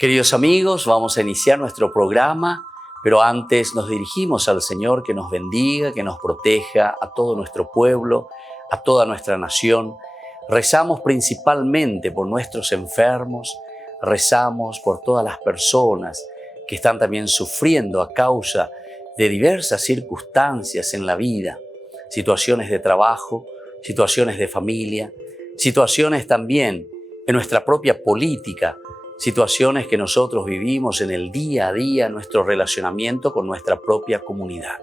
Queridos amigos, vamos a iniciar nuestro programa, pero antes nos dirigimos al Señor que nos bendiga, que nos proteja a todo nuestro pueblo, a toda nuestra nación. Rezamos principalmente por nuestros enfermos, rezamos por todas las personas que están también sufriendo a causa de diversas circunstancias en la vida, situaciones de trabajo, situaciones de familia, situaciones también en nuestra propia política, situaciones que nosotros vivimos en el día a día, nuestro relacionamiento con nuestra propia comunidad.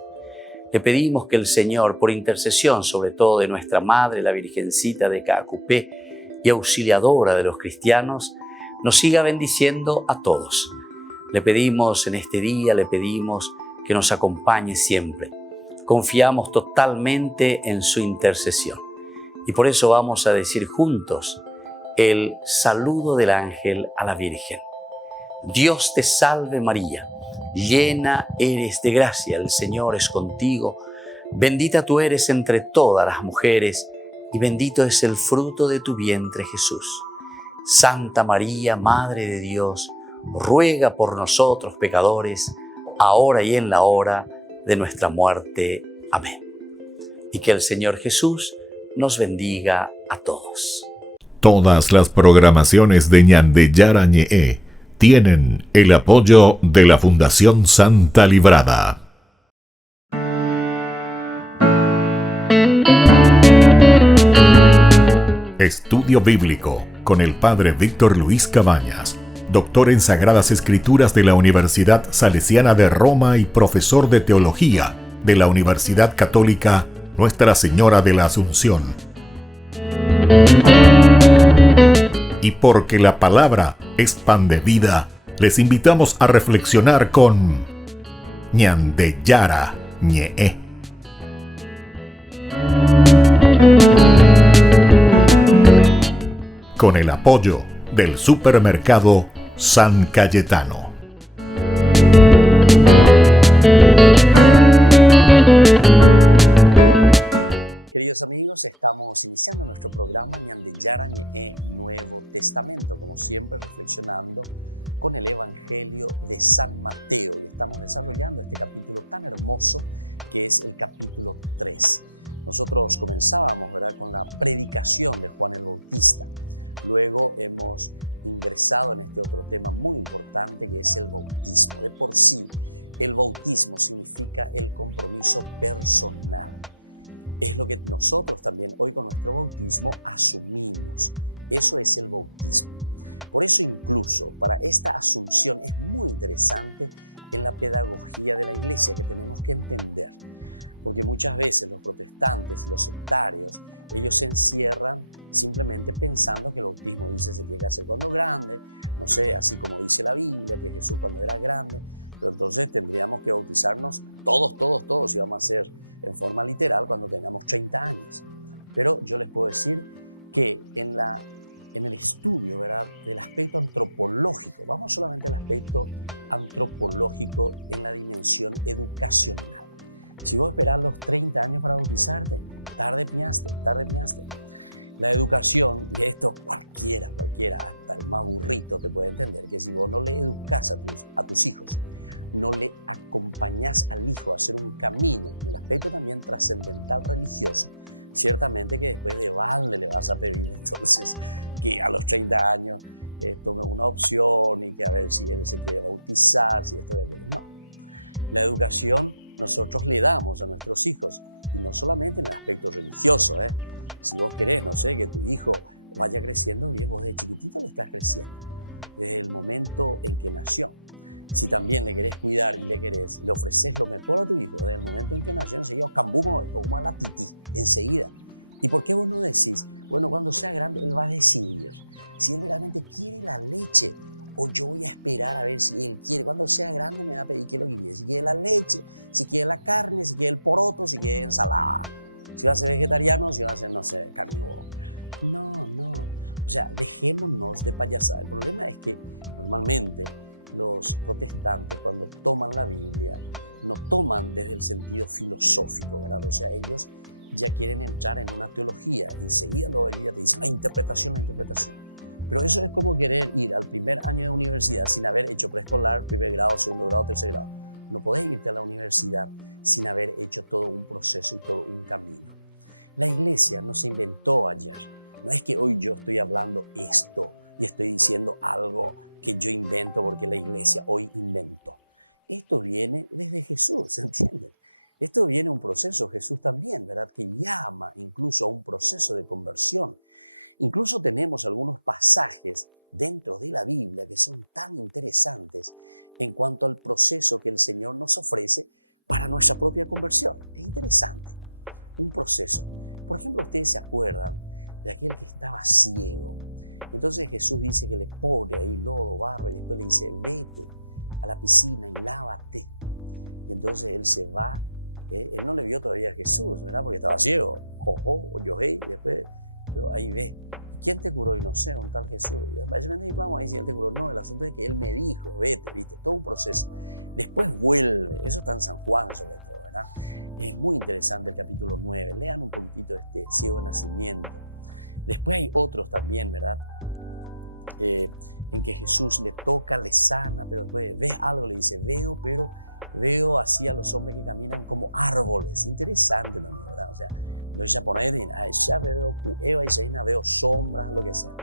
Le pedimos que el Señor, por intercesión sobre todo de nuestra Madre, la Virgencita de Caacupé y auxiliadora de los cristianos, nos siga bendiciendo a todos. Le pedimos en este día, le pedimos que nos acompañe siempre. Confiamos totalmente en su intercesión. Y por eso vamos a decir juntos el saludo del ángel a la Virgen. Dios te salve María, llena eres de gracia, el Señor es contigo. Bendita tú eres entre todas las mujeres y bendito es el fruto de tu vientre Jesús. Santa María, Madre de Dios, ruega por nosotros pecadores, ahora y en la hora de nuestra muerte. Amén. Y que el Señor Jesús nos bendiga a todos. Todas las programaciones de Ñandeyara Ñe'e tienen el apoyo de la Fundación Santa Librada. Estudio Bíblico con el Padre Víctor Luis Cabañas, doctor en Sagradas Escrituras de la Universidad Salesiana de Roma y profesor de Teología de la Universidad Católica Nuestra Señora de la Asunción. Y porque la palabra es pan de vida, les invitamos a reflexionar con Ñandeyara Ñe'e. Con el apoyo del supermercado San Cayetano. Queridos amigos, estamos iniciando nuestro programa Ñandeyara Ñe'e Nuevo Testamento, como siempre reflexionando con el Evangelio de San Mateo, y estamos desarrollando este capítulo tan hermoso que es el capítulo 3. Nosotros comenzábamos, ¿verdad?, con la predicación de Juan el Bautista. Luego hemos ingresado en este otro tema muy importante que es el bautismo. De por sí, el bautismo significa el compromiso personal. Es lo que nosotros también hoy con nuestro bautismo asumimos. Eso es el bautismo. Por eso incluso para esta asunción es muy interesante en la pedagogía de la Iglesia que tenemos que entender. Porque muchas veces los protestantes, los sectarios, ellos se encierran simplemente pensando que el bautismo dice se tiene que hacer cuando grande, no sé, así como dice la Biblia, que Jesús cuando era grande, pero entonces tendríamos que bautizarnos todos, y vamos a hacer en forma literal cuando tengamos 30 años. Pero yo les puedo decir que en el estudio, ¿verdad?, del aspecto antropológico, vamos solamente al aspecto antropológico en la dimensión educacional. Si vos esperás los 30 años para bautizarte, tarde piñaste. La educación, y esto cualquiera, hasta el más burrito te puede entender, que si vos no le educás a tus hijos, no le acompañás al hijo a hacer un camino, en el aspecto también trascendental religioso, ciertamente que después de balde le vas a pedir entonces que a los 30 años tome una opción y que a ver si él se quiere bautizar, si esto y aquello. No. La educación nosotros le damos a nuestros hijos, y no solamente en el aspecto religioso, Si vos querés, no sé, que tu hijo vaya creciendo bien, vos de chiquitito le estás creciendo, desde el momento en que nació. Si también le querés cuidar y le ofreces lo mejor a tu hijo, desde el momento en que nació, enseguida, cambumo, como a la tití, enseguida. ¿Y por qué vos no decís, bueno, cuando sea grande, él va a decidir si él realmente quiere la leche o yo voy a esperar a ver si él quiere? Cuando sea grande me va a pedir qué es lo que quiere, si quiere la leche, si quiere la carne, si quiere el poroto, si quiere ensalada, si va a ser vegetariano, si va a ser, no sé, carnívoro. No. O sea, dejémonos de payasada. El problema es que normalmente los protestantes, cuando toman la Biblia, no toman desde el sentido filosófico, ¿verdad? O sea, ellos ya quieren entrar en una teología. Enseguida luego ya te dicen la interpretación. Pero eso es como querer ir al primer año de universidad sin haber hecho preescolar, primer grado, segundo grado, tercer grado. No podés irte a la universidad sin haber hecho todo un proceso y todo un camino. La iglesia no se inventó ayer. No es que hoy yo estoy hablando esto y estoy diciendo algo que yo invento porque la iglesia hoy inventó. Esto viene desde Jesús, ¿entienden? Esto viene un proceso, Jesús también, ¿verdad? Que llama incluso a un proceso de conversión. Incluso tenemos algunos pasajes dentro de la Biblia que son tan interesantes en cuanto al proceso que el Señor nos ofrece para nuestra propia conversión. Es interesante, un proceso. Por ejemplo, ustedes se acuerdan de aquel que estaba ciego. Entonces Jesús dice que le pone ahí lodo, barro y después le dice, vete a la piscina y lávate. Y entonces él se va. Él no le vio todavía a Jesús, ¿verdad? Porque estaba ciego. Jojo, yohei, y después ahí ve. ¿Quién te curó? Y no sé, un tal Jesús. Y vamos ahí si él te curó. No, el asunto es que él me dijo, vete, viste, todo un proceso. Después vuelve. Eso está en San Juan sobre todo, ¿verdad? Es muy interesante el capítulo 9. Lean un poquitito este ciego de nacimiento. Después hay otros también, ¿verdad? En que Jesús le toca, le sana, pero después ves algo, le dice, veo así a los hombres que caminan como árboles. Interesante también, ¿verdad? O sea, no es japonés, ya veo sombras, lo que sea.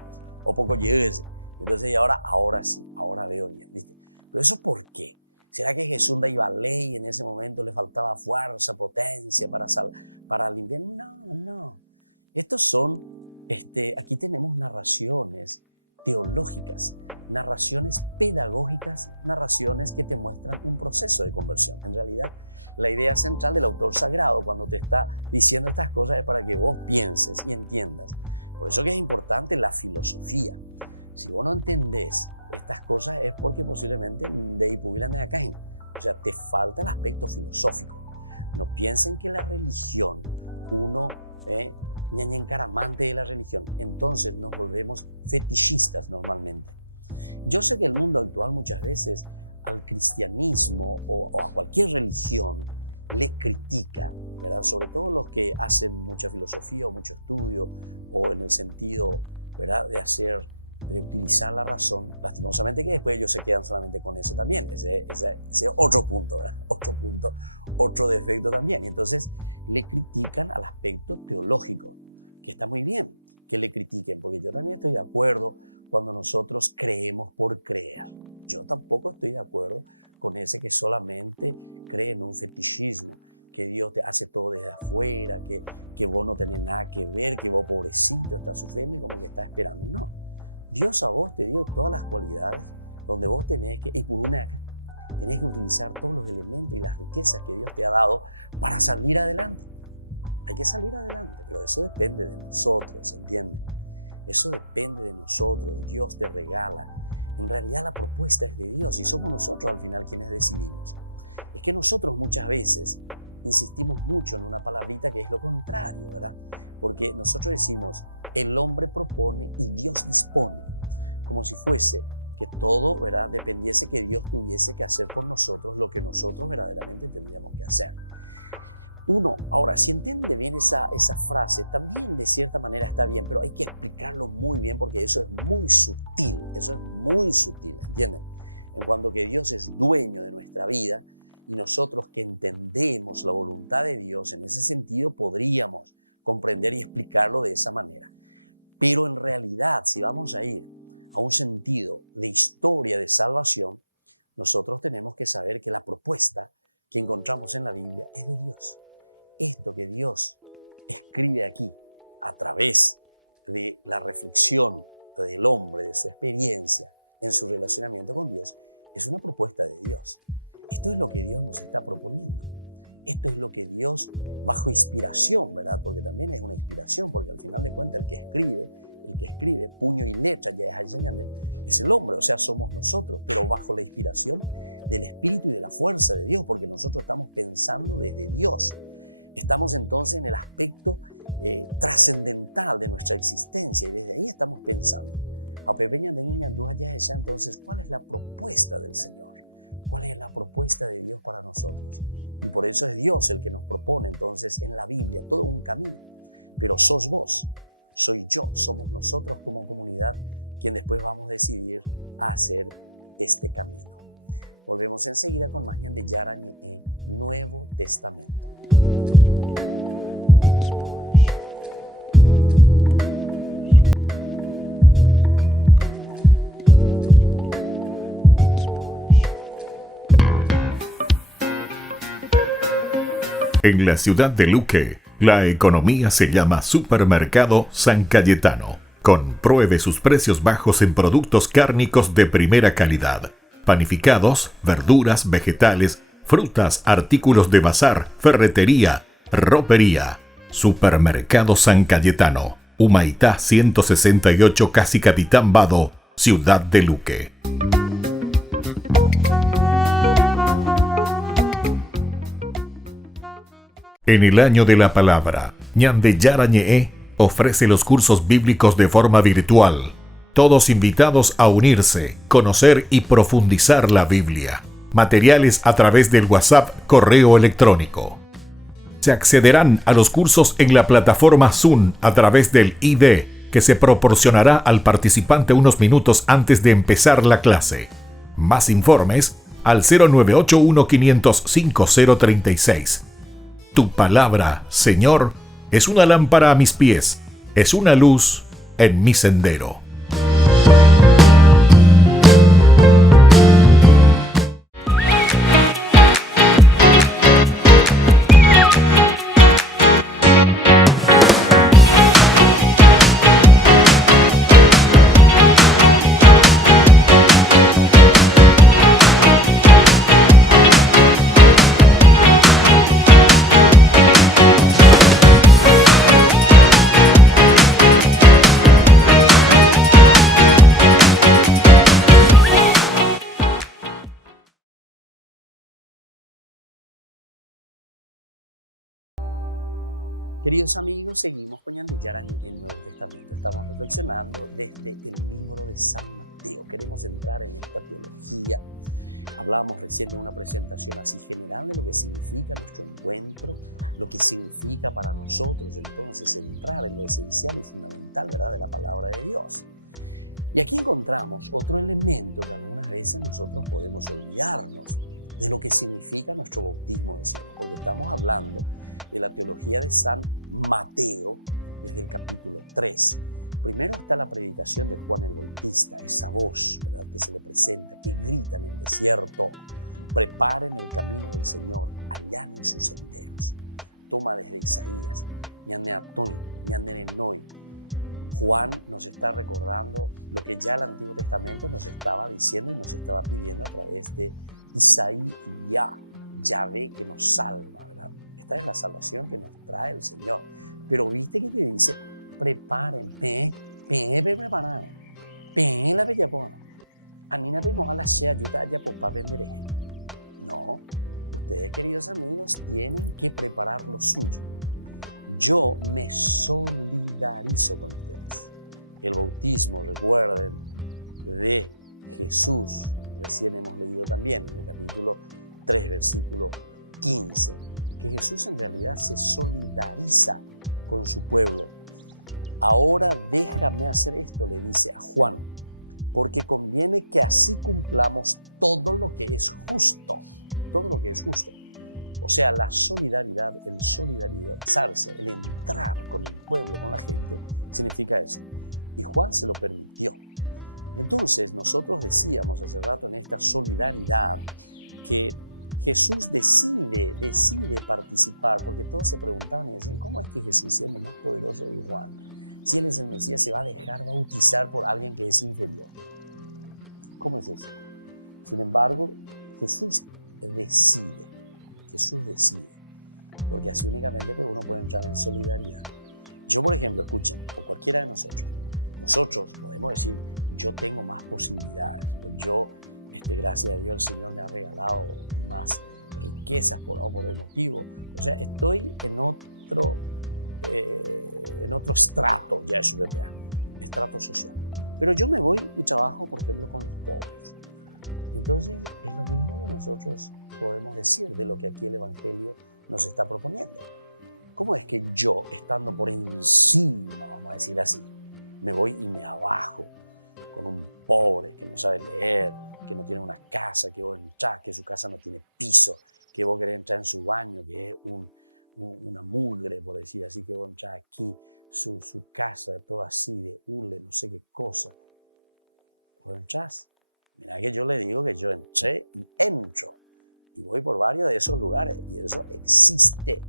O poco llegues. Entonces, y ahora sí, ahora veo bien, ¿viste? Pero eso ¿por qué? ¿Será que Jesús de Ibalé y en ese momento le faltaba fuerza, potencia para limpiar? No. Estos son, aquí tenemos narraciones teológicas, narraciones pedagógicas, narraciones que te muestran un proceso de conversión. En realidad, la idea central del autor sagrado cuando te está diciendo estas cosas es para que vos pienses y entiendas. Por eso que es importante la filosofía. Si vos no entendés estas cosas es porque posiblemente de hipubilan de acá, o sea, te falta el aspecto filosófico. No piensen que la religión, uno ñañencaramante de la religión, entonces nos volvemos fetichistas normalmente. Yo sé que el mundo actual muchas veces al cristianismo o a cualquier religión le critica, ¿verdad? Sobre todo los que hacen mucha filosofía o mucho estudio o en el sentido, ¿verdad?, de utilizar la razón, lastimosamente que después ellos se quedan solamente con eso también. Ese otro punto, ¿verdad? Otro defecto también. Y entonces le critican al aspecto teológico, que está muy bien que le critiquen, porque yo también estoy de acuerdo cuando nosotros creemos por creer. Yo tampoco estoy de acuerdo con ese que solamente cree en un fetichismo, que Dios te hace todo desde afuera, que vos no tenés nada que ver, que vos pobrecito estás sufriendo y como que estás esperando. No, Dios a vos te dio todas las cualidades donde vos tenés que utilizar todos los elementos y las riquezas que Dios te ha dado para salir adelante. Hay que salir adelante, pero eso depende de nosotros, ¿entiendes? Eso depende de nosotros, Dios te regala. En realidad la propuesta es de Dios y somos nosotros al final quienes decidimos. Es que nosotros muchas veces insistimos mucho en una palabrita que es lo contrario, ¿verdad? Porque nosotros decimos, el hombre propone y Dios dispone, como si fuese que todo, ¿verdad?, dependiese que Dios tuviese que hacer por nosotros lo que nosotros verdaderamente tendríamos que hacer. Ahora, si entiende bien esa frase, también de cierta manera está bien, pero hay que explicarlo muy bien porque eso es muy sutil, ¿entienden? En cuanto que Dios es dueño de nuestra vida y nosotros que entendemos la voluntad de Dios, en ese sentido podríamos comprender y explicarlo de esa manera. Pero en realidad, si vamos a ir a un sentido de historia de salvación, nosotros tenemos que saber que la propuesta que encontramos en la Biblia es de Dios. Esto que Dios escribe aquí a través de la reflexión del hombre, de su experiencia en su relacionamiento con Dios, es una propuesta de Dios. Esto es lo que Dios nos está proponiendo. Esto es lo que Dios, bajo inspiración, ¿verdad? Porque también es una inspiración, porque al final de cuentas el que escribe, puño y letra, es el hombre, o sea, somos nosotros, pero bajo la inspiración del Espíritu y de la fuerza de Dios, porque nosotros estamos pensando desde Dios. Estamos entonces en el aspecto trascendental de nuestra existencia y desde ahí estamos pensando. Entonces, ¿cuál es la propuesta del Señor? ¿Cuál es la propuesta de Dios para nosotros? Y por eso es Dios el que nos propone entonces en la Biblia todo un camino. Pero sos vos, soy yo, somos nosotros como comunidad quien después vamos a decidir hacer este camino. Volvemos enseguida con más Ñan de Yara Ñe Nuevo Testamento. En la ciudad de Luque, la economía se llama Supermercado San Cayetano. Compruebe sus precios bajos en productos cárnicos de primera calidad. Panificados, verduras, vegetales, frutas, artículos de bazar, ferretería, ropería. Supermercado San Cayetano, Humaitá 168, Casi Capitán Vado, ciudad de Luque. En el año de la palabra, Ñan de Yara Ñe ofrece los cursos bíblicos de forma virtual. Todos invitados a unirse, conocer y profundizar la Biblia. Materiales a través del WhatsApp, correo electrónico. Se accederán a los cursos en la plataforma Zoom a través del ID, que se proporcionará al participante unos minutos antes de empezar la clase. Más informes al 0981 505 036. Tu palabra, Señor, es una lámpara a mis pies, es una luz en mi sendero. Queridos amigos, seguimos con Ñan de Yara Ñe en Nuevo Testamento. Estamos reflexionando desde el libro de San Mateo. Queremos entrar en esta teología. Hablábamos recién de una presentación así general de lo que significa nuestro encuentro, lo que significa para nosotros entonces entrar en lo esencial y fundamental, ¿verdad?, de la palabra de Dios. Y aquí encontramos otro elemento que algunas veces nosotros podemos olvidarnos de lo que significa nuestro bautismo, decíamos, porque estamos hablando de la teología de San Mateo desde el capítulo 3. Primero está la predicación de Juan el Bautista, esa voz, ¿verdad?, que se le presenta, que grita en el desierto: preparen el camino del Señor, allanen sus senderos. Toma desde Isaías, Ñan de Atoin, Ñan de Nenoi. Juan nos está recordando lo que ya el Antiguo Testamento nos estaba diciendo y nos estaba pidiendo a través de Isaías, Yahvé que nos salva, ¿verdad? Esta es la salvación que nos trae el Señor. Pero viste que te dice: preparen, preparar, la bella pona. Anina pemos la sea ayuda allá para vender. No, ustedes, queridos amigos, tienen que preparar lo suyo. Yo me solidarizo con ustedes. El bautismo, recuerden, de Jesús, recién hemos leído también en el capítulo 3, versículo 15, que Jesús en realidad se solidariza con su pueblo. Ahora déjame hacer esto, le dice a Juan, porque conviene que así cumplamos todo lo que es justo, todo lo que es justo. O sea, la solidaridad, el solidarizarse, el entrar con el pueblo, con la gente, significa eso. Y Juan se lo permitió. Entonces, nosotros decíamos hace rato en esta solidaridad que Jesús decide participar, porque todos se preguntaban y decían: ¿cómo es que Jesús, siendo más poderoso que Juan, si Él es el Mesías, se va a dejar bautizar por alguien que es inferior? ¿Cómo es eso? Sin embargo, Jesús decide, porque así únicamente uno puede entrar en solidaridad. Yo, por ejemplo, escuchen, o cualquiera de nosotros podemos decir: yo tengo más posibilidades, pues yo, gracias a Dios, el Señor me ha regalado más riquezas por el motivo. O sea, estoy en otro estrato, ya es estrato social. Pero yo me voy y trabajo, por ejemplo, con los pobres. Entonces, es lo mismo que nosotros podemos decir de lo que aquí el Evangelio nos está proponiendo. ¿Cómo es que yo, estando por encima, vamos a decir así, me voy y me abajo con un pobre que no sabe leer, que no tiene una casa, que vos entrás, que su casa no tiene piso, que vos querés entrar en su baño, que es una mugre, por decir así, que vos entrás aquí, su casa, todo así de hule, no sé qué cosa. Vos entrás. Mirá que yo le digo que yo entré y entro. Y voy por varios de esos lugares y eso existe.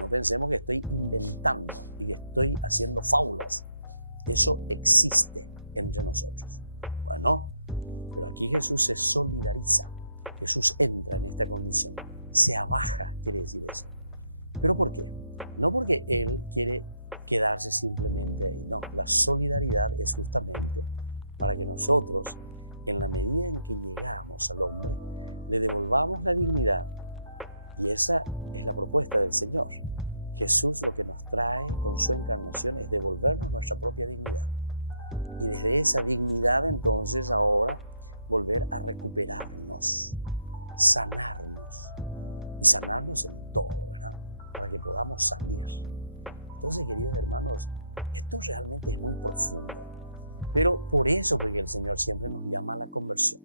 No pensemos que estoy inventando y que estoy haciendo fábulas. Eso existe entre nosotros. Bueno, pero aquí Jesús se solidariza. Jesús entra en esta condición. Se abaja, quiere decir eso. ¿Pero por qué? No porque Él quiere quedarse simplemente ahí. No, la solidaridad es justamente para que nosotros, en la medida en que llegamos al hombre, le devolvamos la dignidad. Y esa es la propuesta del Señor. Jesús lo que nos trae con su encarnación es devolvernos nuestra propia dignidad. Y desde esa dignidad entonces ahora volver a recuperarnos, sanarnos. Y sanarnos en todo, ¿verdad? Para que podamos salir. Entonces, queridos hermanos, esto realmente es muy profundo. Pero por eso, porque el Señor siempre nos llama a la conversión.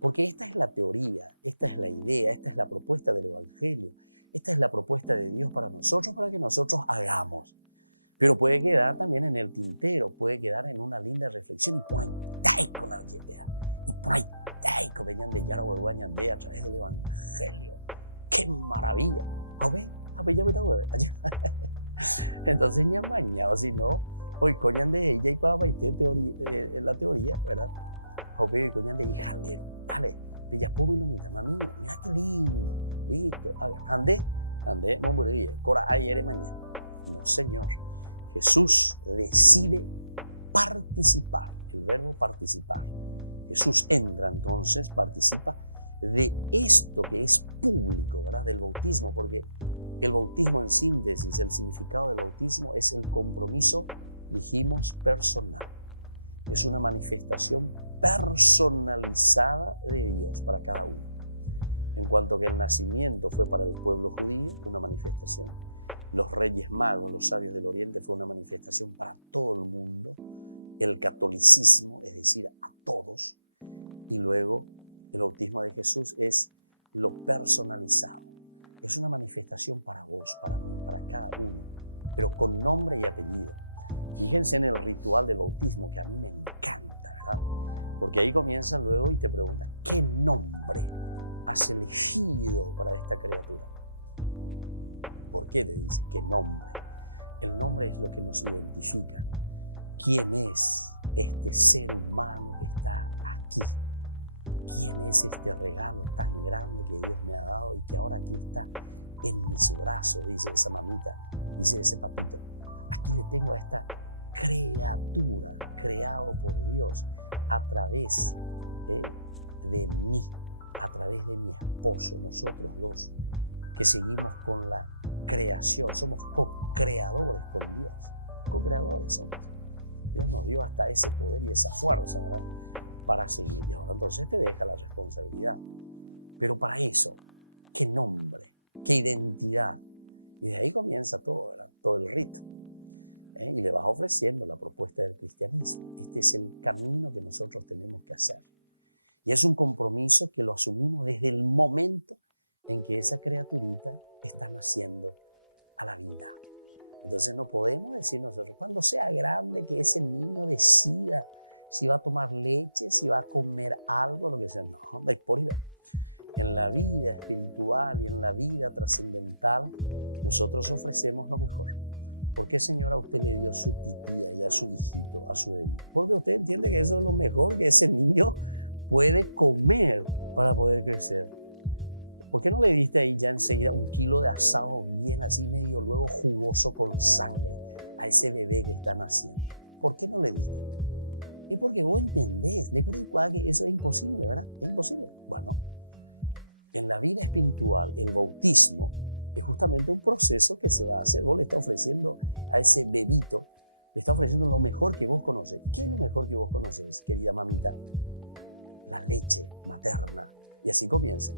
Porque esta es la teoría, esta es la idea, esta es la propuesta del Evangelio, esta es la propuesta de Dios para nosotros, para que nosotros hagamos. Pero puede quedar también en el tintero, puede quedar en una linda reflexión y por ahí taico la idea. Y por ahí taico venían de Yara Huerguañandé a través del Evangelio. ¡Qué maravilla! Entonces, ya mañana, o si no, hoy coñan de ella y cuando baité la teoría, ¿verdad? Hoy coñan de hija jalero, dale, bella puedo y lo mira, mami, mira qué lindo, listo, ande, momburía, cora ayer mañana. No, Señor, Jesús decide participar, el verbo participar. Jesús entra entonces, participa de esto que es público, ¿verdad? Del bautismo, porque el bautismo en síntesis, el significado del bautismo es el compromiso, dijimos, personal. Es una manifestación personalizada de Dios para cada uno. En cuanto que el nacimiento fue para el pueblo judío, una manifestación. Los reyes magos, los sabios del oriente, fue una manifestación para todo el mundo. El catolicismo, es decir, a todos. Y luego el bautismo de Jesús es lo personalizado. Es una manifestación para vos, para mí, para cada uno, pero con nombre y apellido. Fíjense en el ritual del bautismo, que a mí me encanta, ¿verdad? Porque ahí comienza luego y te pregunta, ¿qué nombre has elegido para esta criatura? ¿Por qué te dice qué nombre? El nombre es lo que nos identifica. ¿Quién es este ser humano que está aquí? ¿Quién es este regalo tan grande que Dios me ha dado y que ahora aquí está en mis brazos? Dice esa mamita, dice ese papito. Aquí le tengo a esta criatura creado por Dios a través de mí, a través de mi esposo, nosotros dos, que seguimos con la creación, somos co-creadores con Dios, co-creadores somos. Dios nos dio hasta ese poder y esa fuerza, ¿verdad?, para seguir. Y ahora entonces te deja la responsabilidad. Pero para eso, ¿qué nombre? ¿Qué identidad? Y de ahí comienza todo, ¿verdad?, todo el rito. Y le vas ofreciendo la propuesta del cristianismo. Este es el camino que nosotros tenemos que hacer. Y es un compromiso que lo asumimos desde el momento en que esa criaturita está naciendo a la vida. Entonces no podemos decir nosotros, cuando sea grande, que ese niño decida si va a tomar leche, si va a comer algo, lo que sea. No, por ver. En la vida espiritual y en la vida trascendental, nosotros ofrecemos lo mejor. ¿Por qué, Señor, a usted le dio su titía y a su hijito, a su bebé? Porque usted entiende que eso es lo mejor que ese niño puede comer para poder crecer. ¿Por qué no le diste ahí ya enseguida 1 kilo de asado bien así, medio luego jugoso con sangre a ese bebé que está naciendo? ¿Por qué no le diste? Y porque vos entendés, de que eso es imposible, ¿verdad? Es imposible. Bueno, en la vida espiritual, el bautismo es justamente un proceso que se va a hacer. Vos le estás ofreciendo a ese bebito, le estás ofreciendo lo mejor que vos conocés. ¿Qué es lo mejor que vos conocés, querida mamita? La leche materna. Y así comienza.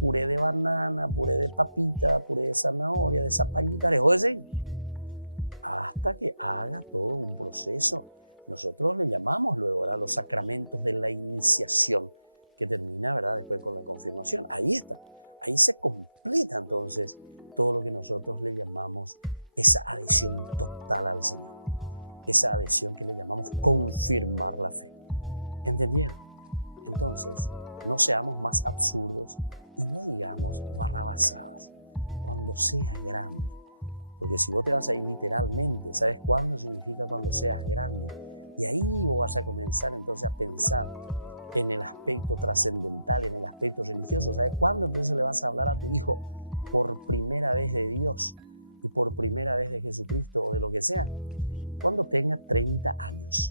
Puré de banana, puré de papita, puré de zanahoria, de zapallica, hasta que haga todo un proceso. Nosotros le llamamos luego, ¿verdad?, los sacramentos de la iniciación, que termina, ¿verdad?, después con la confirmación. Ahí está. Ahí se completa entonces todo lo que nosotros le llamamos esa adhesión total al Señor. Esa adhesión que le llamamos confirmar la fe. ¿Entendieron? Entonces, no seamos más absurdos y no digamos barrabasadas. Cuando sea grande. Porque si vos te vas a ir literalmente, ¿sabes cuándo significa cuando seas grande? Y ahí vos vas a comenzar entonces a pensar en el aspecto trascendental, en el aspecto religioso. ¿Sabes cuándo entonces le vas a hablar a tu hijo por primera vez de Dios y por primera vez de Jesucristo o de lo que sea? Cuando tenga 30 años.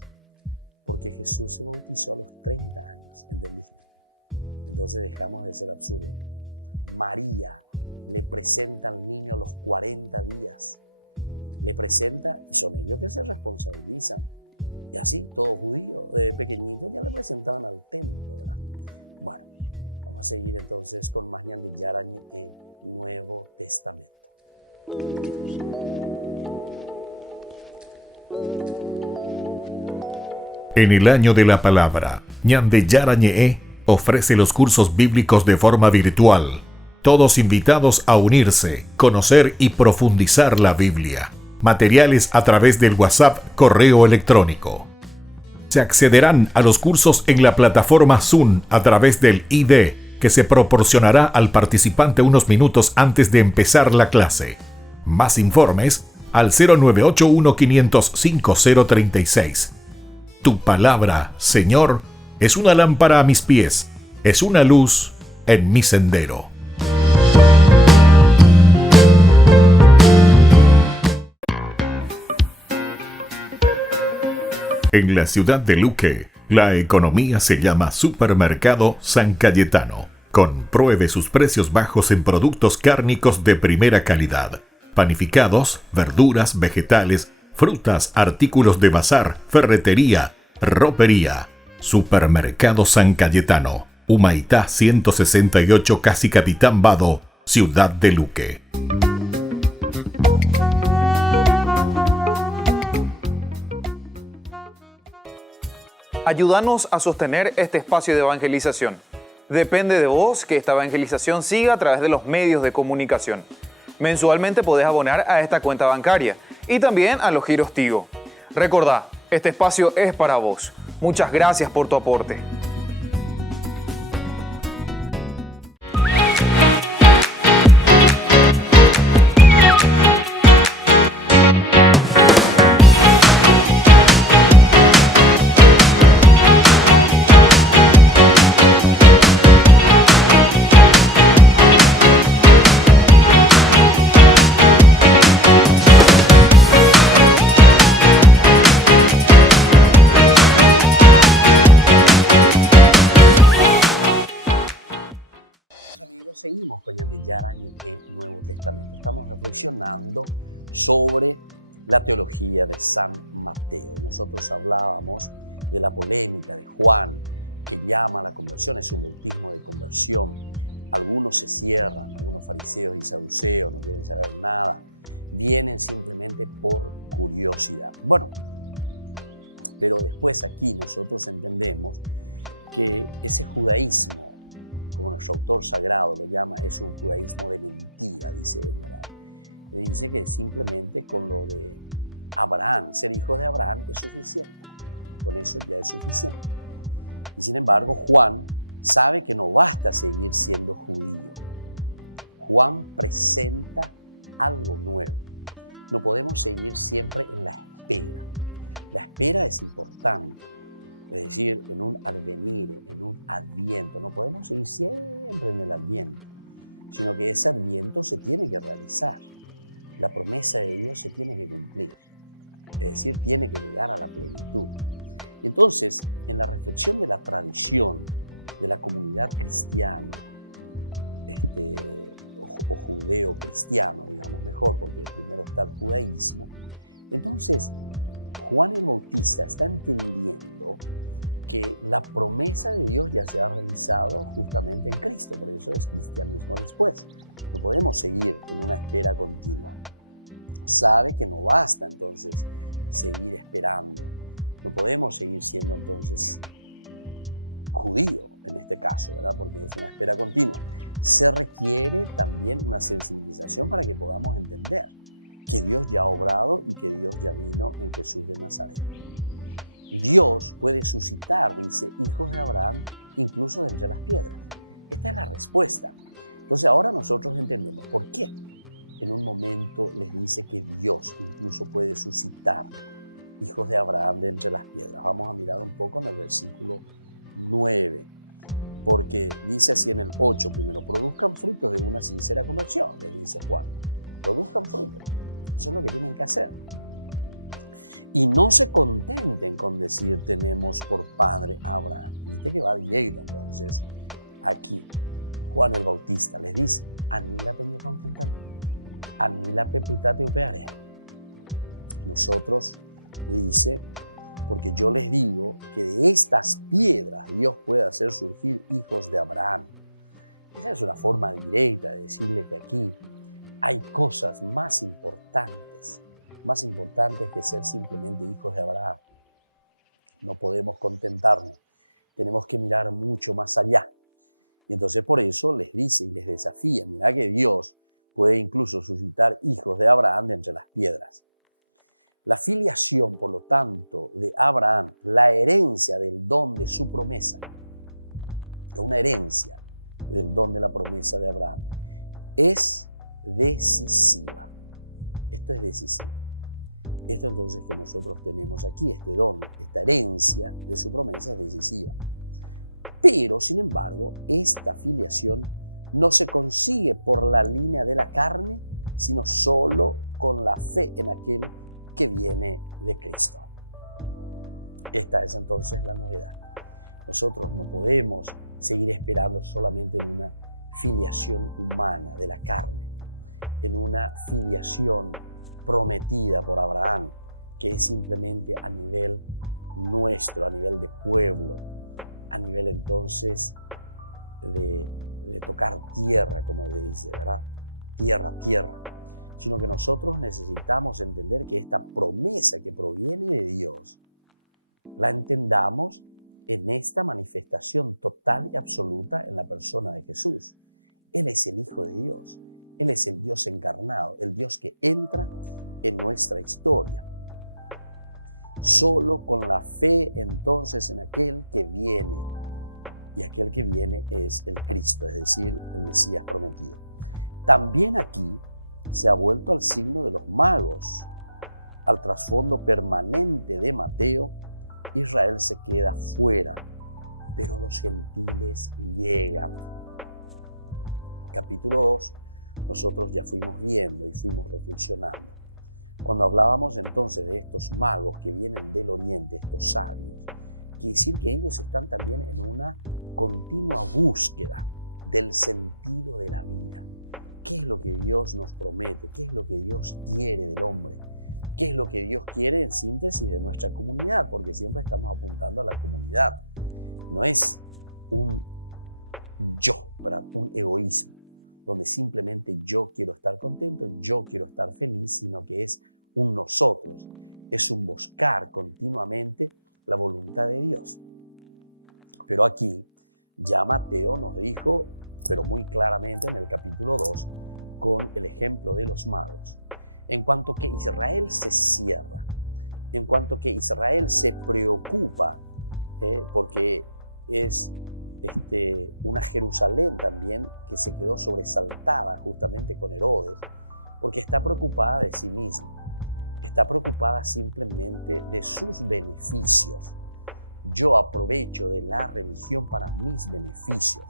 Porque Jesús se bautizó a los 30 años, ¿entendiste? Entonces dejamos de ser absurdos. María le presenta al niño a los 40 días. Le presenta y son ellos que se responsabilizan. Y así, todo judío, de pequeñito ya le presentaban al templo, ¿verdad? Bueno, vamos a seguir entonces con más Ñan de Yarañe en Nuevo Testamento. En el año de la palabra, Ñan de Yarañe ofrece los cursos bíblicos de forma virtual. Todos invitados a unirse, conocer y profundizar la Biblia. Materiales a través del WhatsApp, correo electrónico. Se accederán a los cursos en la plataforma Zoom a través del ID, que se proporcionará al participante unos minutos antes de empezar la clase. Más informes al 0981-500-5036. Tu palabra, Señor, es una lámpara a mis pies, es una luz en mi sendero. En la ciudad de Luque, la economía se llama Supermercado San Cayetano. Compruebe sus precios bajos en productos cárnicos de primera calidad. Panificados, verduras, vegetales, frutas, artículos de bazar, ferretería, ropería. Supermercado San Cayetano, Humaitá 168, Casi Capitán Vado, ciudad de Luque. Ayúdanos a sostener este espacio de evangelización. Depende de vos que esta evangelización siga a través de los medios de comunicación. Mensualmente podés abonar a esta cuenta bancaria y también a los giros Tigo. Recordá, este espacio es para vos. Muchas gracias por tu aporte. Seguimos con Ñan de Yarañe en Nuevo Testamento. Estamos reflexionando sobre la teología de San Mateo. Y nosotros hablábamos de la polémica de Juan, que llama a la conversión, es un bautismo de conversión. Algunos se cierran, algunos fariseos y saduceos no quieren saber nada, vienen simplemente por curiosidad. Bueno, pero después aquí nosotros entendemos que ese judaísmo, como nuestro autor sagrado lo llama, es un judaísmo de mentira, dice él, ¿verdad? Dice que simplemente con lo de Abraham, ser hijo de Abraham, es suficiente. Con eso ya es suficiente. Y sin embargo, Juan sabe que no basta seguir siendo judío. Juan presenta algo nuevo. No podemos seguir siempre en la espera. La espera es importante. Es decir, en un advenir, en un adviento. No podemos seguir siempre en el adviento, sino que ese adviento se tiene que realizar. La promesa de Dios se tiene que cumplir. Es decir, tiene que llegar a la plenitud. Y entonces, en la reflexión de la tradición de la comunidad cristiana, o judeo-cristiano, digamos mejor, porque primero está el judaísmo, entonces Juan el Bautista está entendiendo que la promesa de Dios ya se ha realizado justamente en Cristo, por eso es cristianismo después. No podemos seguir en una espera continua. sabe que no basta entonces seguir esperando. No podemos seguir siendo entonces judío en este caso, ¿verdad? Porque es una espera continua. Se requiere también una sensibilización para que podamos entender que Dios ya ha obrado y que Dios ya vino en Jesús de Nazaret. Dios puede suscitar, dice, hijos de Abraham, incluso de entre las piedras. Esta es la respuesta. Entonces ahora nosotros entendemos por qué. En un momento les dice que Dios incluso puede suscitar hijos de Abraham de entre las piedras. Vamos a mirar un poco en el versículo 9. Porque dice así en el 8 primero, produzcan frutos de una sincera conversión, les dice Juan. Produzcan frutos. Eso es lo que tienen que hacer. Y no se contenten con decir tenemos por padre a Abraham. Viste que va directo entonces aquí. Juan el Bautista les dice, a mí la peña contentan, a mí la pepita te upearé. Nosotros dice, porque yo les digo que de estas piedras Dios puede hacer surgir hijos de Abraham. Esa es una forma directa de decirle que aquí hay cosas más importantes que ser simplemente hijos de Abraham. No podemos contentarnos, tenemos que mirar mucho más allá. Y entonces por eso les dice y les desafía, mirá que Dios puede incluso suscitar hijos de Abraham de entre las piedras. La filiación, por lo tanto, de Abraham, la herencia del don de su promesa, una herencia del don de la promesa de Abraham, es decisiva. Esto es decisivo. Esto entonces que nosotros tenemos aquí, este don, esta herencia de su promesa es decisiva. Pero, sin embargo, esta filiación no se consigue por la línea de la carne, sino solo con la fe en aquel que viene de Cristo. Esta es entonces la novedad. Nosotros no podemos seguir esperando solamente en una filiación humana de la carne, en una filiación prometida por Abraham, que es simplemente a nivel nuestro, a nivel de pueblo, a nivel entonces de tocar tierra, como se dice, ¿verdad? Tierra. Sino que nosotros necesitamos entender que esta promesa que proviene de Dios, la entendamos en esta manifestación total y absoluta en la persona de Jesús. Él es el Hijo de Dios. Él es el Dios encarnado, el Dios que entra en nuestra historia. Solo con la fe entonces en aquel que viene. Y aquel que viene es el Cristo, es decir, el Mesías prometido. También aquí se ha vuelto al signo de los magos, al trasfondo permanente de Mateo. Israel se queda fuera, pero los gentiles llegan. Capítulo 2, nosotros ya fuimos viendo y fuimos reflexionando. Cuando hablábamos entonces de estos magos que vienen del oriente, estos sabios, quiere decir que ellos están también en una continua búsqueda del sentido de la vida. ¿Qué es lo que Dios nos promete? ¿Qué es lo que Dios quiere del hombre? ¿Qué es lo que Dios quiere en síntesis de nuestra comunidad? Porque siempre estamos apuntando a la comunidad. No es un yo, ¿verdad? Un egoísmo, donde simplemente yo quiero estar contento, yo quiero estar feliz, sino que es un nosotros, es un buscar continuamente la voluntad de Dios. Pero aquí ya Mateo nos dijo, pero muy claramente en el capítulo 2, con el ejemplo de los magos, en cuanto que Israel se cierra, en cuanto que Israel se preocupa, porque es una Jerusalén también que se quedó sobresaltada justamente con Herodes, porque está preocupada de sí misma, está preocupada simplemente de sus beneficios. Yo aprovecho de la religión para mis beneficios.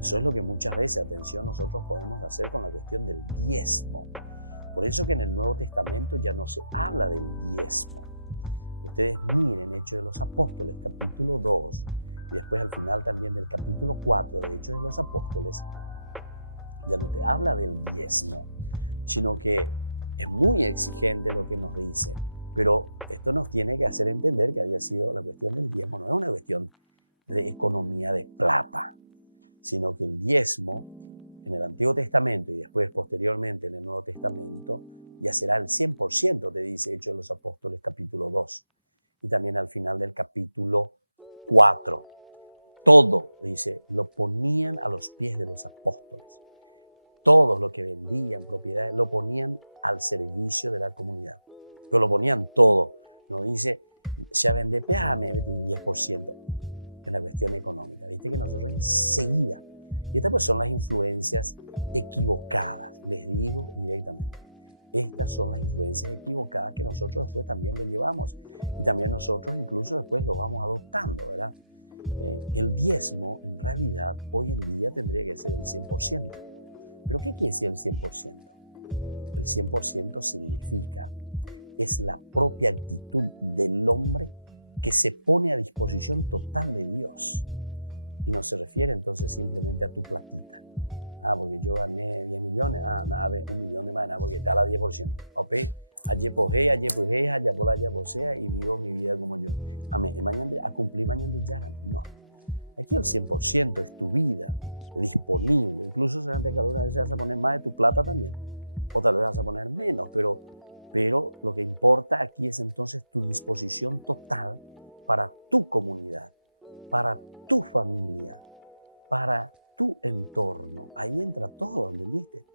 Eso es lo que muchas veces, atención, nosotros podemos hacer con la cuestión del diezmo. Por eso que en el Nuevo Testamento ya no se habla del diezmo. Ustedes miren Hechos de los Apóstoles, capítulo 2, y después al final también del capítulo 4 de Hechos de los Apóstoles, ya no te habla del diezmo, sino que es muy exigente lo que nos dice. Pero esto nos tiene que hacer entender que había sido la cuestión del diezmo, no es una cuestión de economía de plata, sino que el diezmo en el Antiguo Testamento y después posteriormente en el Nuevo Testamento ya será el 100%, te dice Hechos de los Apóstoles capítulo 2. Y también al final del capítulo 4. Todo, dice, lo ponían a los pies de los apóstoles. Todo lo que vendían, propiedades, lo ponían al servicio de la comunidad. Pero lo ponían todo. No dice, ya vende, me metí 10% en la cuestión económica. Viste que nosotros enseguida. Y estas pues son las influencias equivocadas, les digo directamente. Estas son las influencias equivocadas que nosotros después también lo llevamos. Y también nosotros incluso después lo vamos adoptando, ¿verdad? El diezmo, en realidad, hoy en día tendría que ser el 100%. ¿Pero qué quiere decir el 100%? El 100% significa, es la propia actitud del hombre que se pone a disposición total de Dios. Y no se refiere entonces simplemente a tu platita. Porque yo gané 10 millones, nada, 1 millón de más, porque te da la 10%. Ok, ayer posea y vivo mi vida como yo. Amén. A cumplir mañana de Yara. No. Aquí el 100% es tu vida disponible. Incluso seguramente que alguna vez vas a poner más de tu plata también. O tal vez vas a poner menos, pero lo que importa aquí es entonces tu disposición total para tu comunidad, para tu familia, para tu entorno. Ahí entra todo, ¿entendiste?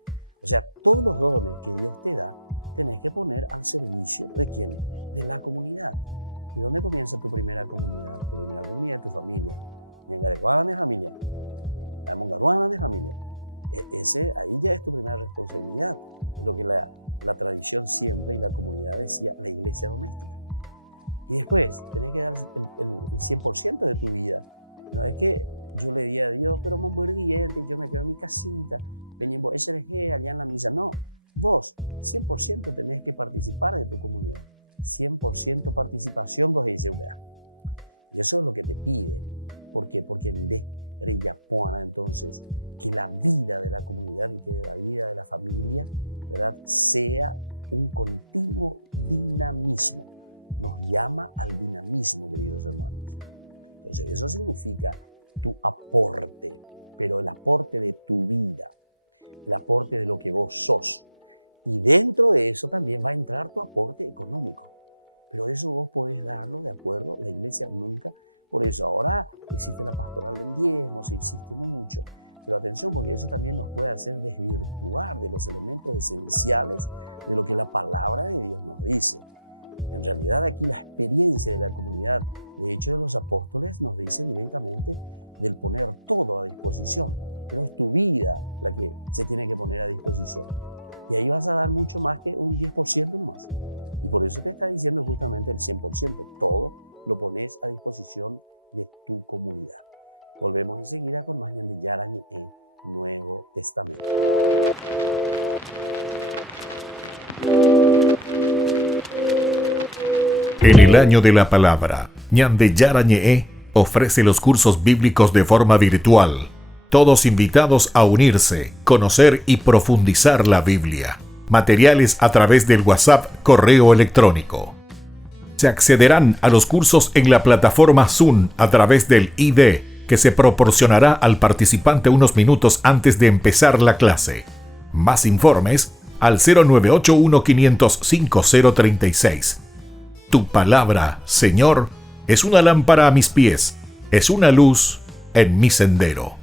O sea, todos los dones que Dios te da, tenés que poner al servicio ¿de quién? De la comunidad. ¿Y dónde comienza tu primera comunidad? Tu primera comunidad es tu familia. De familia. De familia. Ahí ya es tu primera responsabilidad. Es lo que la tradición siempre y la comunidad decía, la iglesia doméstica. Y después tenés que dar el 100% de tu vida. No es que yo le di a Dios, pero me voy yo me quedo en mi casita, venimos SRG allá en la misa. No, vos 100% tenés que participar de tu comunidad. 100% participación, vos dices, y eso es lo que te pide. ¿Por qué? Porque en Reyapuana, entonces, que la vida de la comunidad y que la vida de la familia, ¿verdad?, sea un continuo dinamismo. Nos llama al dinamismo, queridos hermanos. Entonces, eso significa tu aporte, pero el aporte de tu vida, el aporte de lo que vos sos. Y dentro de eso también va a entrar tu aporte económico. Pero eso vos podés darlo de acuerdo, la iglesia nunca. Por eso ahora existe la pastoral del diezmo, se insiste mucho. Pero atención, porque eso también nos puede hacer desvirtuar de los elementos esenciales de lo que la palabra de Dios nos dice. En realidad aquí la experiencia de la comunidad, de Hechos de los Apóstoles, nos dice directamente del poner todo a disposición. Pero es tu vida la que se tiene que poner a disposición. Y ahí vas a dar mucho más que un 10% nomás. Y por eso te está diciendo justamente el 100%. Todo lo pones a disposición de tu comunidad. Volvemos enseguida con más de Yarañe en Nuevo Testamento. En el año de la palabra, Ñande Yarañe ofrece los cursos bíblicos de forma virtual. Todos invitados a unirse, conocer y profundizar la Biblia. Materiales a través del WhatsApp, correo electrónico. Se accederán a los cursos en la plataforma Zoom a través del ID, que se proporcionará al participante unos minutos antes de empezar la clase. Más informes al 0981-500-5036. Tu palabra, Señor, es una lámpara a mis pies, es una luz en mi sendero.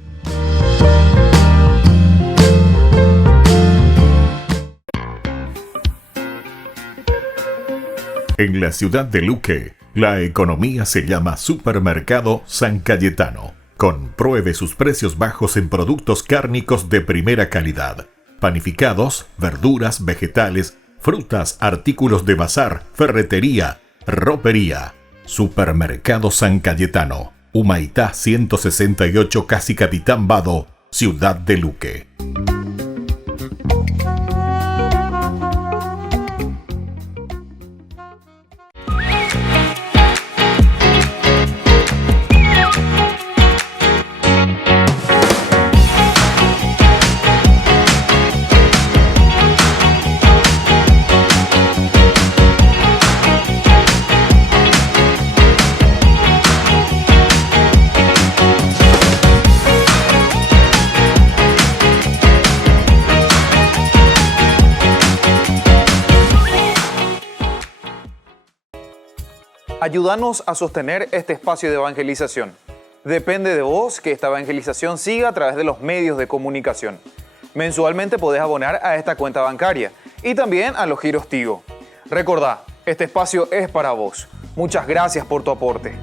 En la ciudad de Luque, la economía se llama Supermercado San Cayetano. Compruebe sus precios bajos en productos cárnicos de primera calidad. Panificados, verduras, vegetales, frutas, artículos de bazar, ferretería, ropería. Supermercado San Cayetano, Humaitá 168, Casi Capitán Vado, Ciudad de Luque. Ayúdanos a sostener este espacio de evangelización. Depende de vos que esta evangelización siga a través de los medios de comunicación. Mensualmente podés abonar a esta cuenta bancaria y también a los giros Tigo. Recordá, este espacio es para vos. Muchas gracias por tu aporte.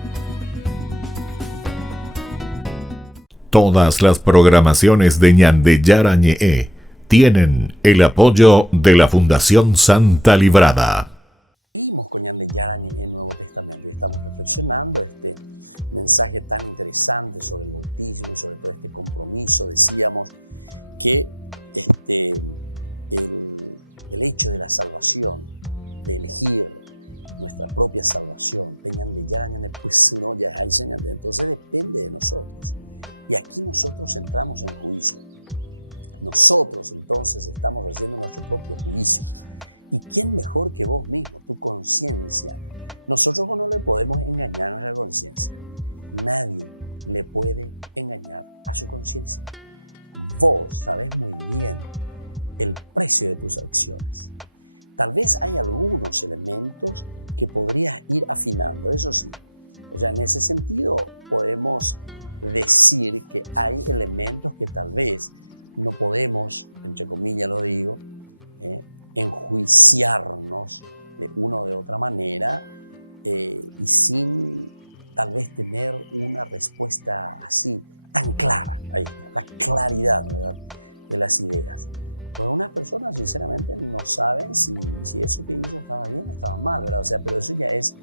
Todas las programaciones de Ñande Yara Ñe'e tienen el apoyo de la Fundación Santa Librada. Seguimos con Ñande Yara Ñe'e en Nuevo Testamento y estamos reflexionando este mensaje tan interesante sobre el bautismo y sobre todo este compromiso. Decíamos que el hecho de la salvación, de elegir nuestra propia salvación, entonces depende de nosotros. Y aquí nosotros entramos en juicio. Nosotros entonces estamos haciendo nuestro propio juicio. ¿Y quién mejor que vos mismo, tu conciencia? Nosotros no le podemos engañar a nuestra conciencia. Nadie le puede engañar a su conciencia. Vos sabés muy bien el precio de tus acciones. Tal vez hay algunos elementos que podrías ir afinando, eso sí. O sea, en ese sentido podemos decir que hay elementos que tal vez no podemos, entre comillas lo digo, enjuiciarnos de una o de otra manera y sin tal vez tener una respuesta así tan clara. Ahí está, la claridad, ¿verdad?, de las ideas. Pues unas personas sinceramente no saben si eso que hizo estaba bien o estaba mal, ¿verdad? O sea, pero eso ya es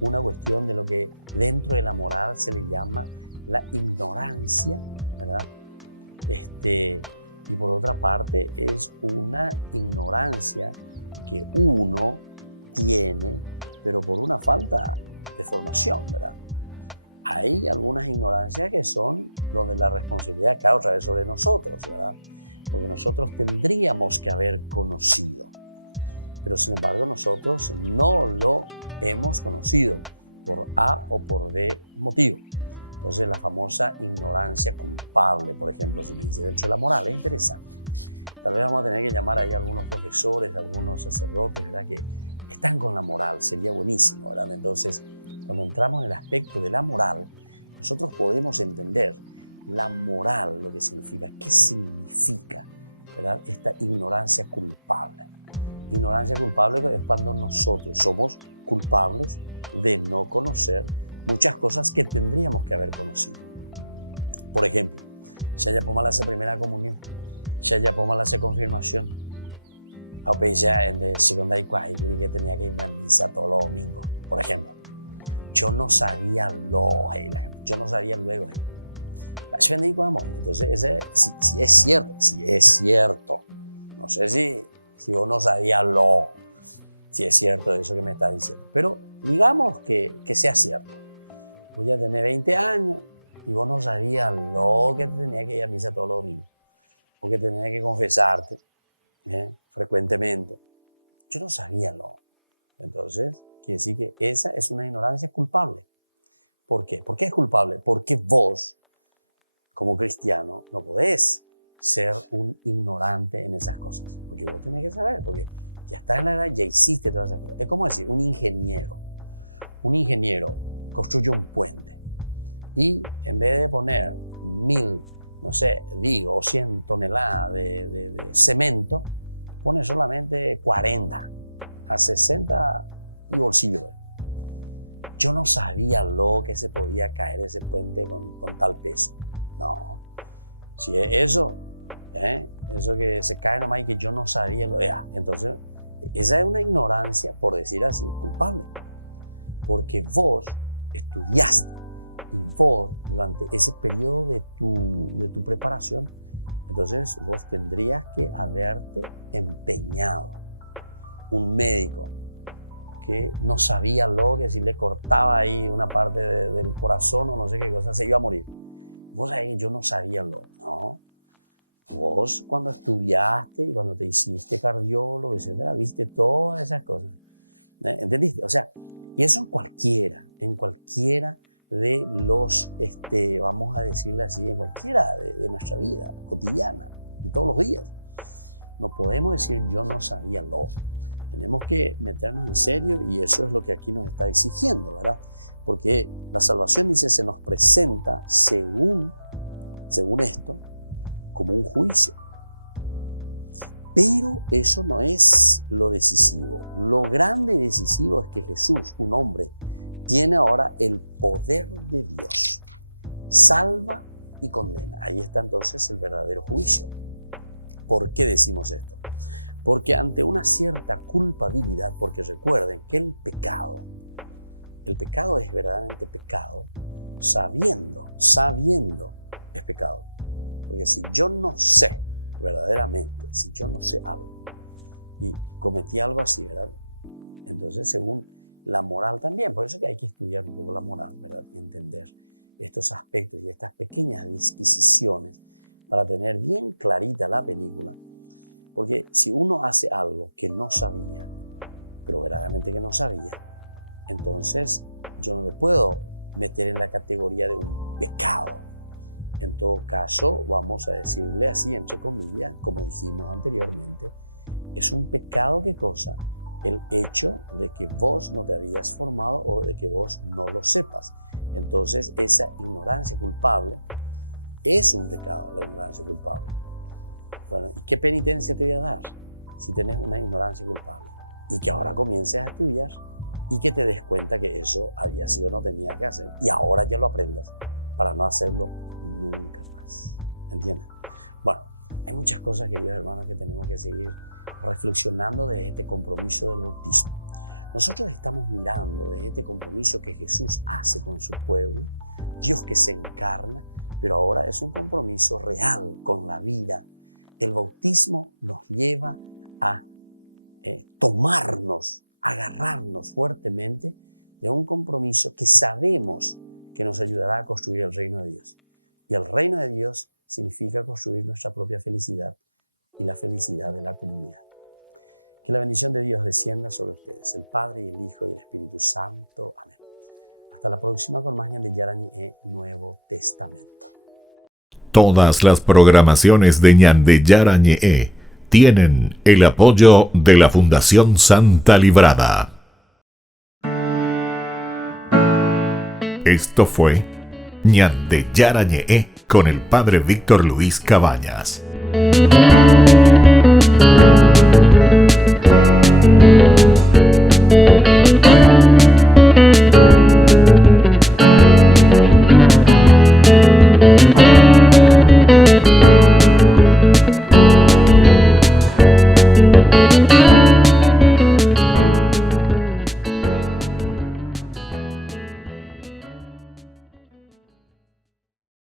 una cuestión de lo que dentro de la moral se le llama la ignorancia, ¿verdad? Y por otra parte es una ignorancia que uno tiene, pero por una falta de formación, ¿verdad? Hay algunas ignorancias que son donde la responsabilidad cae otra vez sobre nosotros, ¿verdad? Porque nosotros tendríamos que haber conocido, pero sin embargo nosotros no lo hemos conocido por A o por B motivo. Entonces la famosa ignorancia culpable, por ejemplo, se le dice dentro de la moral, es interesante. Tal vez vamos a tener que llamar ahí a algunos profesores, a algunos sacerdotes, ¿verdad?, que están con la moral, sería buenísimo, ¿verdad? Entonces, cuando entramos en el aspecto de la moral, nosotros podemos entender la moral, lo que significa, qué significa, ¿verdad?, esta ignorancia culpable. Ignorancia culpable es cuando nosotros somos culpables de no conocer muchas cosas que tendríamos que haber conocido. Por ejemplo, ya podemos hacer primera comunión, ya podemos hacer confirmación. A ya en de segunda y cuarta, que tenía que irme a misa todos los domingos, por ejemplo. Yo no sabía luego. Entonces, si es cierto. No sé si vos no sabías si es cierto eso que me estás diciendo. Pero digamos que sea cierto. Vos ya tenés 20 años y vos no sabías que te tenía que ir a misa todos los domingos. O que tenía que confesarte frecuentemente. Yo no sabía Entonces, quiere decir que esa es una ignorancia culpable. ¿Por qué? ¿Por qué es culpable? Porque vos, como cristiano, no podés ser un ignorante en esas cosas. Porque vos tenés que saber, porque ya estás en la edad, ya hiciste todas esas cosas. Es como decir, un ingeniero construye un puente y en vez de poner 1000, no sé, o 100 toneladas de cemento, pone solamente 40 a 60 y bolsillo. Yo no sabía que se podía caer ese puente con tal peso. No. Si es eso que se cae nomás y que yo no sabía entonces, esa es una ignorancia, por decir así, culpable. Porque vos estudiaste y vos, durante ese periodo de tu preparación, entonces vos tendrías que haberte empeñado. Un médico que no sabía que si le cortaba ahí una parte del corazón o no sé qué cosa, se iba a morir. Vos ahí, yo no sabía no. Vos cuando estudiaste y cuando te hiciste cardiólogo, etcétera, viste todas esas cosas. ¿Entendiste? O sea, y eso en cualquiera de los, vamos a decirle así, en cualquiera de nuestra vida cotidiana, de todos los días. No podemos decir yo no sabía Tenemos que meternos en serio y eso es lo que aquí nos está exigiendo, ¿verdad? Porque la salvación, dice, se nos presenta según esto, como un juicio. Pero eso no es lo decisivo. Lo grande y decisivo es que Jesús, un hombre, tiene ahora el poder de Dios. Salva y condena. Ahí está entonces el verdadero juicio. ¿Por qué decimos esto? Porque ante una cierta culpabilidad, porque recuerden que el pecado es verdaderamente pecado, sabiendo es pecado. Porque si yo no sé verdaderamente, si yo no sé algo y cometí algo así, ¿verdad? Entonces, según la moral también, por eso que hay que estudiar un poco la moral, ¿verdad? Y entender estos aspectos y estas pequeñas disquisiciones para tener bien clarita la película. Porque si uno hace algo que no sabía, pero verdaderamente que no sabía, entonces yo no le puedo meter en la categoría de un pecado. En todo caso, vamos a decirle así, entre comillas, como dijimos anteriormente, es un pecado, ¿qué cosa? El hecho de que vos no te habías formado o de que vos no lo sepas. Entonces, esa ignorancia culpable es un pecado, la ignorancia culpable. Bueno, ¿y qué penitencia te voy a dar si tenés una ignorancia culpable? Y que ahora comiences a estudiar y que te des cuenta que eso había sido, no tenías que hacer. Y ahora ya lo aprendas para no hacerlo nunca más. ¿Entiendes? Bueno, hay muchas cosas, queridos hermanos, que tenemos que seguir reflexionando de este compromiso del bautismo. Nosotros estamos mirando de este compromiso que Jesús hace con su pueblo, Dios que se encarna, pero ahora es un compromiso real con la vida. El bautismo nos lleva a tomarnos, agarrarnos fuertemente de un compromiso que sabemos que nos ayudará a construir el reino de Dios. Y el reino de Dios significa construir nuestra propia felicidad y la felicidad de la comunidad. Que la bendición de Dios descienda sobre ustedes, el Padre y el Hijo y el Espíritu Santo. Amén. Hasta la próxima con más Ñande Yarañe Nuevo Testamento. Todas las programaciones de Ñande Yarañe tienen el apoyo de la Fundación Santa Librada. Esto fue Ñande Yarañe con el Padre Víctor Luis Cabañas.